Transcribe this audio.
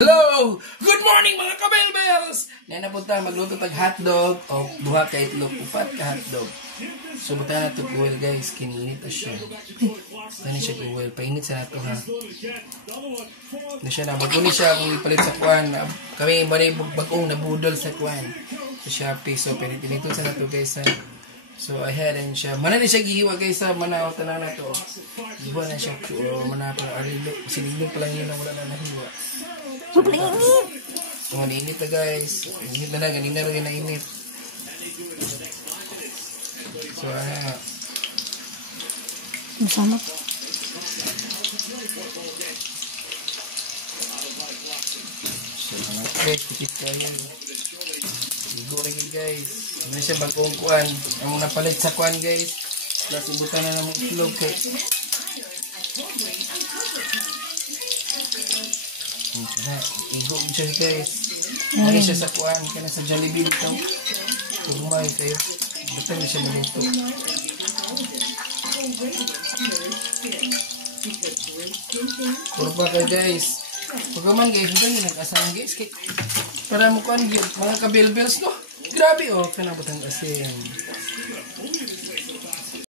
Hello! Good morning mga kabelbels! Napunta magluto tag hotdog o buha ka itlog, upat ka hotdog. So buta na ito oil guys, kininit na siya. Tani siya oil, painit sa nato ha. Na siya na, bago ni siya kung ipalit sa kuwan. Kami bari bagong nabudol sa kuwan. Sa Shopee, so pinito sa nato guys ha. So ahead and siya, mana ni siya gihiwa guys ha, mana o tanan na to. Gihiwa na siya, mana pa alilok, sinilog pa lang yun na wala na nahiwa. Sobrang init. So, init na guys. Init na ganina rin na init. So, Masama. So, okay, tikit kayo. Ligo rin guys. Ano siya bagong kuwan. Ang napalit sa kuwan guys. Plus, ibutan na ng itlog kay. Igo siya guys. Ano siya sa kuwan. Kaya sa Jollibee dito. Pagumay kayo. Basta na siya maluto. Puro pa kayo guys. Pagkaman guys, ito yung nag-asang guys. Para mo kuwan yun. Mga kabelbels no. Grabe oh. Kanabot ang asin.